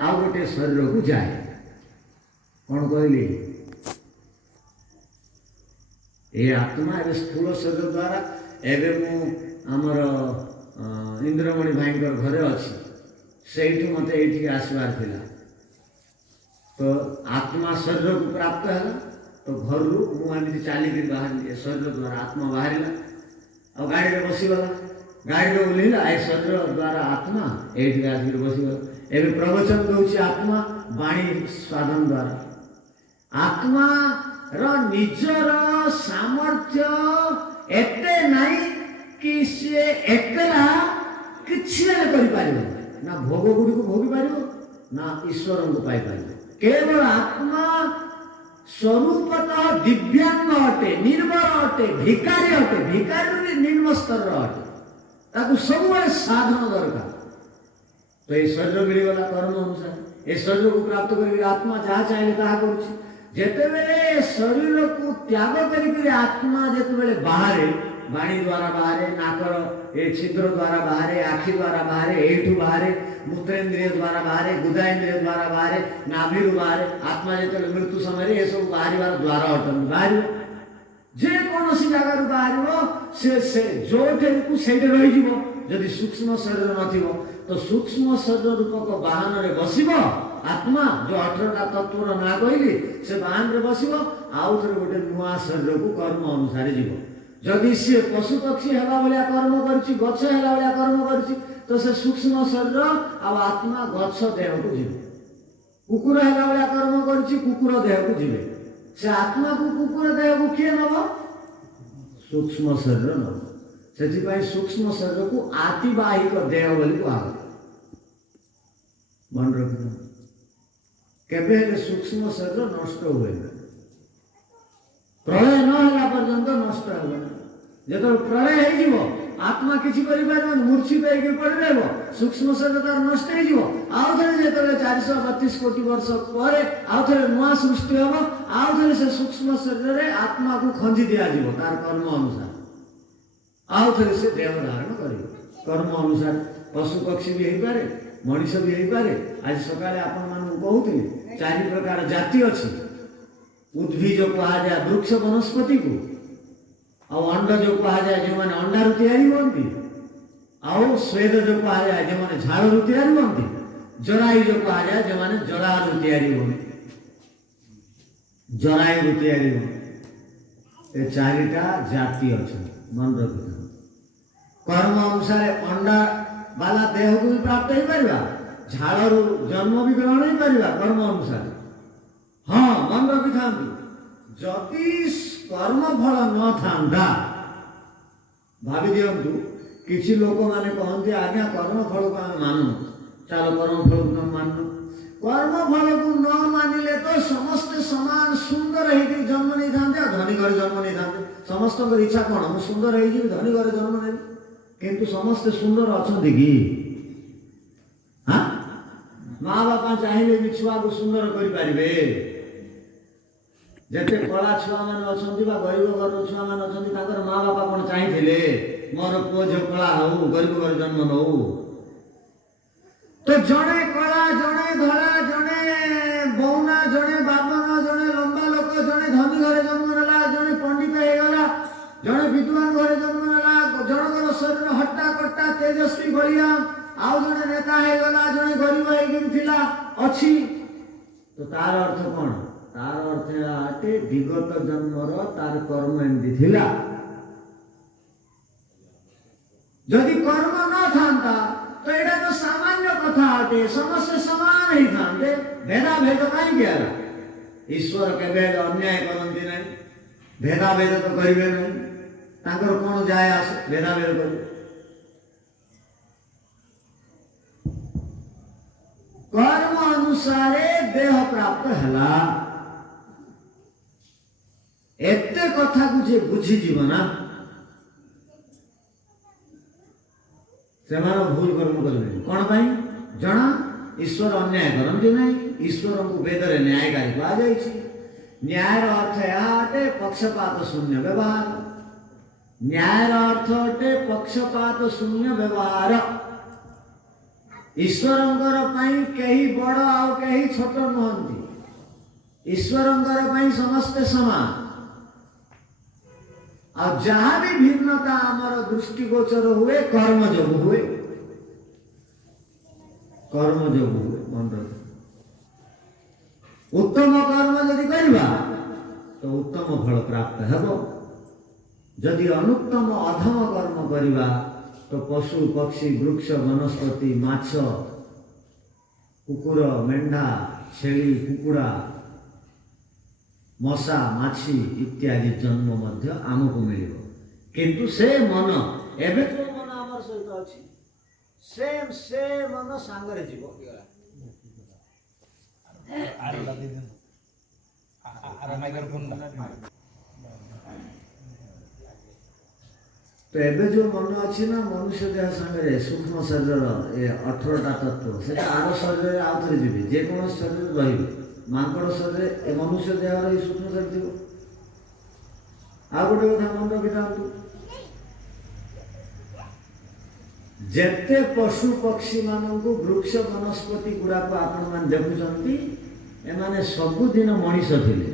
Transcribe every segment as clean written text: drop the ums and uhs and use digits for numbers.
आउ गोटे शरीर को जाए कौन कहली ये आत्मा ए स्थूल शरीर द्वारा एवं आमर इंद्रमणि भाई घरे अच्छी से मत ये आसबार थिला तो आत्मा शरीर को प्राप्त है तो घर मुझे चलिक बाहर शरीर द्वारा आत्मा बाहर आ गाड़ी में बसीगला गाड़ी में ओह्लैला ए शरीर द्वारा आत्मा ये आसिक बसीगला एवं प्रवचन दूसरी आत्मा वाणी स्वाधन द्वारा आत्मा निजर सामर्थ्य एते नहीं कि सी एकला किसी ना भोग गुड़ी को भोगी पार ना ईश्वर को पाई पार केवल आत्मा स्वरूपतः दिव्यांग अटे निर्भर अटे भिकारी निम्न स्तर अटे ताकू सब साधन दरकार तो ये शरीर मिलगला कर्म अनुसार ये शरीर को प्राप्त कर आत्मा जहाँ चाहिए ताहा करुछि जेतेबेले शरीर को त्याग करी आत्मा जेतेबेले बाहर वाणी द्वारा बाहर नाकर ये छिद्र द्वारा बाहर आखि द्वारा बाहर एठू बाहर मूत्रेन्द्रिय द्वारा बाहर गुदाइंद्रिय द्वारा बाहर नाभि बाहर आत्मा जो मृत्यु समय ये सब बाहर द्वार अटन बाहर जेकोसी जगार बाहर से जो रही जदि सूक्ष्म शरीर न तो सूक्ष्म शरीर रूपक वाहन में बस आत्मा जो 18टा तत्वर ना कहली से वाहन में बस आउ थे गोटे नुआ शरीर को कर्म अनुसार जीव जदि सी पशु पक्षी है भाया कर्म कर गछ है भाया कर्म कर तो से सूक्ष्म शरीर आत्मा गछ देह को जीव कुकुर है भाया कर्म कर कुकुर देह को जीवे से आत्मा को कुकुर देह को किए नब सूक्ष्म शरीर नब से सूक्ष्म शरीर को आतिवाहिक देह बोली कह मन रख केबे सूक्ष्म शरीर नष्ट हुए प्रलय न पर्यंत नष्ट हो जो प्रलय हो आत्मा किसी मूर्छित पड़े सूक्ष्म शरीर तार नष्ट आउ थे जो 432 कोटी वर्ष पर आउ थे नुआ सृष्टि हम आउ थे से सूक्ष्म शरीर में आत्मा को खंजी दिज्व तार कर्म अनुसार आउ थे से देह धारण कर कर्म अनुसार पशु पक्षी भी हो पारे मनीष भी हो पारे आज सकाले आपण मानू कहते 4 प्रकार जाति अच्छी उद्भिज कह जाए वृक्ष वनस्पति को अंड जो कह जाए जो मैंने अंडा रू या आउ स्वेद जो कह जाए जो मैंने झाड़ रू या जराई जो कह जाए जो मैंने जरा रू या जराई रू या 4टा जाति अच्छा मन रख कर्म अनुसार अंडा बाला देह को भी प्राप्त हो पार झाड़ जन्म भी ग्रहण हो पार कर्म अनुसार हाँ मन रखी था जदि कर्म फल न था भावी दिंतु किसी लोक मैंने कहते आज्ञा कर्म फल को आम मानु चलो कर्म फल को तुम मान कर्म फल को न मानिले तो समस्त समान सुंदर हो जन्म नहीं था धनी घर जन्म नहीं था समस्त इच्छा कौन मुझे सुंदर हो धनी घर जन्म नहीं किंतु समस्ते सुंदर अच्छा कि हाँ माँ बापा चाहिए भी छुआ को सुंदर करें जिते कला छुआ मैंने अच्छा गरीब घर छुआ मैंने अच्छा माँ बापा कौन चाहिए मोर पुओ झील कला हो गरीब घर जन्म नौ तो जड़े कला जड़े धड़ा जड़े बौना जड़े बामन जड़े लंबा लोक जड़े धनी घर जन्म नेला जड़े पंडित होगला जड़े विद्वान घर जन्म नेला जनकर शरीर हट्टा कट्टा तेजस्वी बलिया आउ जड़े नेता होगला जड़े गरीब अच्छी तो तार अर्थ कौन तार अर्थ आटे विगत जन्मर तार कर्म एमती थिला जदि कर्म न था तो यहाँ तो सामान्य कथा आटे समस्त समान ही था भेदाभेद कहीं गया ईश्वर के अन्याय करती ना भेदाभेद तो करेंगे नहीं तांकर कौन जाए आस भेदाभेद कर कर्म अनुसार देह प्राप्त है एते कथा को जे बुझीजीव ना से भूल कर्म करेंगे कौन पाई जना ईश्वर अन्याय करती ना ईश्वर को वेदरे न्यायकारी कहुई न्यायर अर्थ आटे पक्षपात शून्य व्यवहार न्यायर अर्थ अटे पक्षपात शून्य व्यवहार ईश्वरंकर पाई कहीं बड़ आउ कहीं छोट नुहंती ईश्वरंकर पाई समस्ते समान आ जहाँ भी भिन्नता आमर दृष्टिगोचर हुए कर्म जोगु हुए मन रख उत्तम कर्म जदि करवा तो उत्तम फल प्राप्त हेबो जदि अनुत्तम अधम कर्म करवा तो पशु पक्षी वृक्ष वनस्पति माछ कुकुर मेंढा छेली कुकुड़ा मशा माछी इत्यादि जन्म मध्य आमको मिलिब किंतु से मन एबे तो मन आमर सहित अछि से मन सांगरे जीव तो एबे जो मन अच्छी ना मनुष्य देह संगे सूक्ष्म शरीर ये 18टा तत्व से आर शरीर आउ थे जी जेको शरीर रही मांकड़ शरीर ए मनुष्य देह रही सूक्ष्म शरीर थी आ गोटे कथा मन रखी था जेते पशु पक्षी मानू वृक्ष वनस्पति गुड़ा को आपण मान देखुंती एमाने सबुदिन मनीष थिले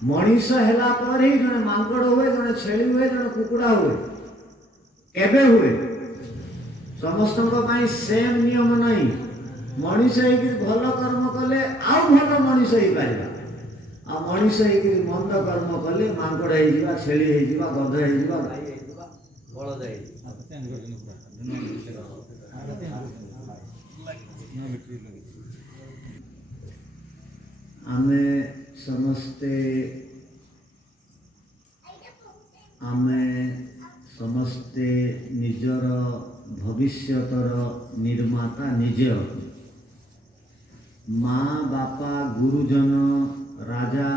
मनीष हेला पर ही जने मांकड़ हुए जने छेली हुए जने कुकुड़ा हुए केबे हुए समस्त सेम नियम नहीं मनीष भल कर्म कले आउ भल मनीष ही पारिबा आ मनीष मंद कर्म कले मांकड़ हो छेली हो गध हो गाई हो बलद आमे समस्ते निजर भविष्यतर निर्माता निजे माँ बापा गुरुजन राजा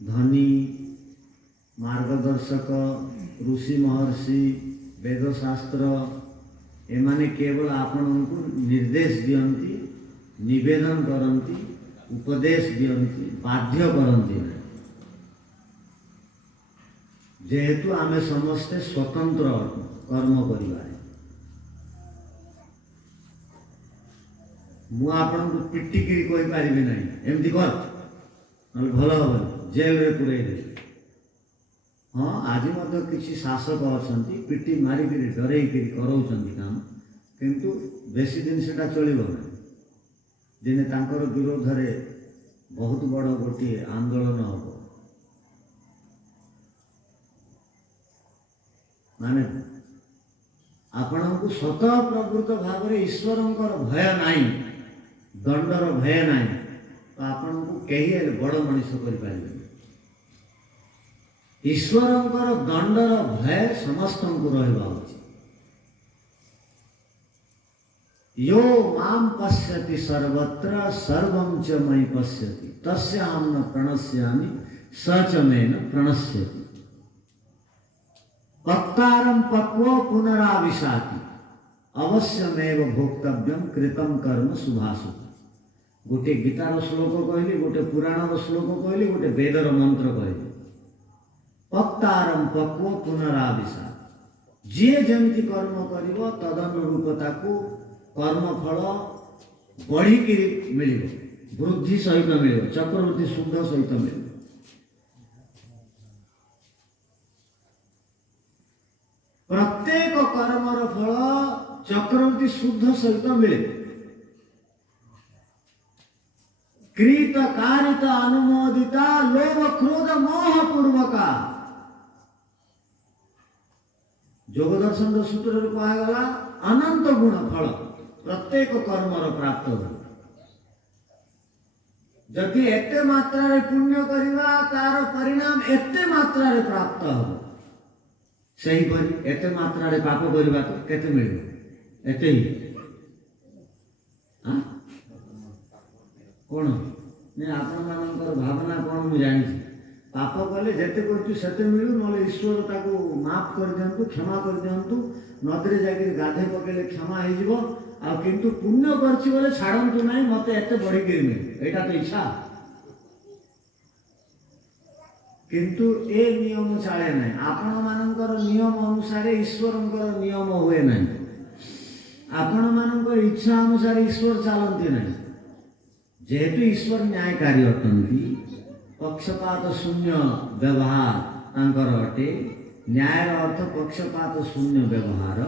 धनी मार्गदर्शक ऋषि महर्षि वेदशास्त्र एमाने केवल आपण को निर्देश दियंती निवेदन करती उपदेश दियंती बाध्य करती जेहेतु आमे समस्ते स्वतंत्र कर्म करिबारे मु आपण को पिटिकी कहि पारिबि नाही एमती कर नल भल हबन जेल रे पुरै दे हाँ आज मध्य किसी शासक अछंती पिटी मारिक डरई कराउछंती काम किंतु बेसी दिन सेटा चलिबो ना दिने तांकर विरोध रे बहुत बड़ गोटे आंदोलन हम माने आपण को सत प्रवृत्त भाव में ईश्वरंकर भय नहीं दंडर भय नहीं तो आपण को कहीं बड़ मनीष कर ईश्वरंकर दंडर भय समस्त को रहा उचित यो माम पश्यति सर्वत्र सर्वं च मयि पश्यति तस्याहं न प्रणश्यामि स च मे न प्रणश्यति पक्तारं पक्वो पुनराविशाति अवश्यमेव भोक्तव्यम कृतं कर्म शुभाशुभ गोटे गीतार श्लोक कहली गोटे पुराणर श्लोक कहली गोटे वेदर मंत्र कहली पक्तारं पक्वो पुनराविशाति जे जमिति कर्म करिवो तदनुरूपता को कर्मफल बढ़ी मिल वृद्धि सहित मिल चक्रवृद्धि शुद्ध सहित मिल प्रत्येक कर्मर फल चक्रवृद्धि शुद्ध सहित मिले कृत कारित अनुमोदिता लोभ क्रोध मोह पूर्वका योग दर्शन सूत्र कहगला अनंत गुण फल प्रत्येक कर्मर प्राप्त हो जदि एते मात्रा रे पुण्य करिवा तार परिणाम एते मात्रा रे प्राप्त हो सही परि एते मात्रा रे पाप करिवा तो केते मिलिबो एते ही हां कोन ने आपन मानकर भावना कोन मु जानि छी पाप कले जेते करतु सेते मिलु नले ईश्वर ताको माफ कर दियंतु क्षमा कर दियंतु नदीरे जाके गाधे पकेले क्षमा हो जिवो आ किंतु पुण्य करछि बोले छाड़ंतु नाही मते एते बढी के मिल एटा तो इच्छा किंतु ए नियम चाले नाही आपण मानकर नियम अनुसार ईश्वरंकर नियम हुए नाही आपण मानकर इच्छा अनुसार ईश्वर चलती नहीं जेहेतु ईश्वर न्यायकारी अटंती पक्षपात शून्य व्यवहार तांकर अटे न्यायर अर्थ पक्षपात शून्य व्यवहार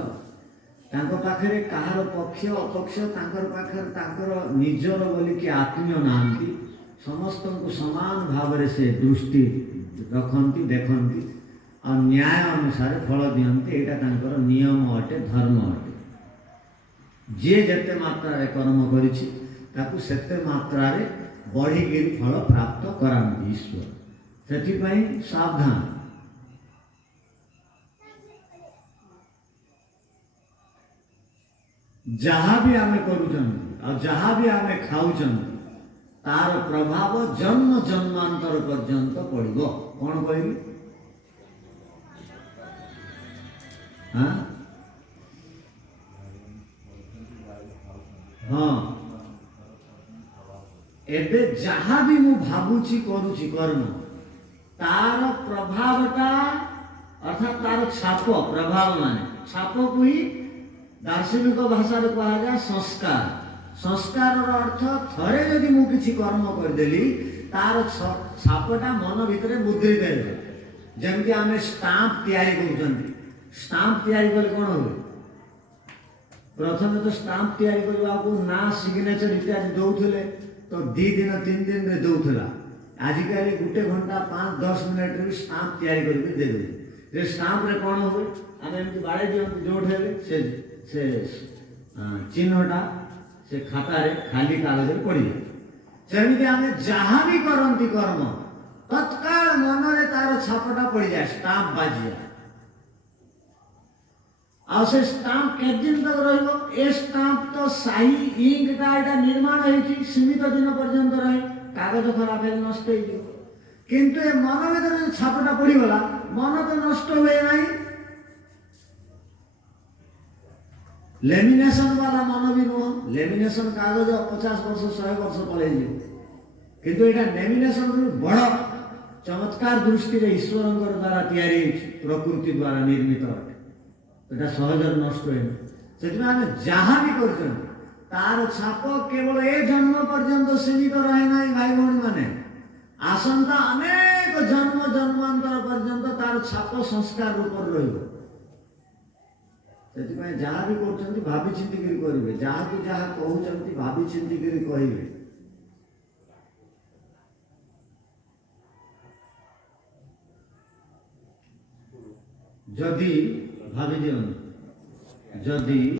तांको पाखरे कहार पक्ष अपक्ष तांकर पाखरे तांकर निजर बोली कि आत्मीय नांती समस्त को समान भाव से दृष्टि रखती देखती और न्याय अनुसार फल दियंती एटा तांकर नियम अटे धर्म अटे जे जेते मात्रा रे कर्म करिछि ताकू सेते मात्रा रे बढ़िकी फल प्राप्त करांती ईश्वर सेथिपई सावधान जहाँ भी आमे करूचंती और जहाँ भी आमे खाऊचंती तार प्रभाव जन्म जन्मांतर पर्यंत पड़िबो कौन कहबी हाँ हाँ एबे जहाँ भी मु भाबुची करूची कर्म तार प्रभावटा अर्थात तार छाप प्रभाव माने छाप को ही दार्शनिक भाषा कहा जाए संस्कार संस्कार अर्थ थरे जदि मु किछि कर्म करदेली तार छापटा मन भितर बुद्धि देले जेमति आमे स्टाम्प तैयारी करूचंती स्टाम्प तैयारी कले कोन होबे प्रथम तो स्टाम्प तैयारी करबा को ना सिग्नेचर इत्यादि दउथले तो 2 दिन 3 दिन रे दउथला आजिकाली गुटे घंटा 5-10 मिनिट रे स्टाम्प तैयारी करके दे दे जे स्टाम्प रे कोन होबे आमे एमति बाडे दियंती जोठेले से चिन्हटा से खाता रे खाली कागज रे पड़ी सेमिति आमे जहाँ भी करंती कर्म तत्काल मन रे तार छापटा पड़ी जाए स्टाम्प बाजी जाए आ से स्टाम्प के दिन तक रहिबो ए स्टाम्प तो सही इंक का एटा निर्माण होईची सीमित दिन पर्यंत रहे कागज खराब है नष्ट हो जिवो किंतु ए मन भीतर छापटा पड़ी गला मन तो नष्ट हुए नहीं लेमिनेशन वाला मन भी नुह लेमिनेशन कागज 50 वर्ष 100 वर्ष पड़े किंतु एटा लेमिनेशन बड़ चमत्कार दृष्टि रे ईश्वर द्वारा तैयारी प्रकृति द्वारा निर्मित एटा सहज नष्ट हुए से जहाँ भी कर तार छाप केवल ए जन्म पर्यंत सीमित रहे ना भाई भौणी माने आसंता अनेक जन्म जन्मांतर पर्यंत तार छाप संस्कार रूप रहिबो से जहाँ भी कर भावी चिंतिकी करेंगे जहाँ को जहाँ कहते भावी चिंतिकी कहे जदि भावी दियन जदि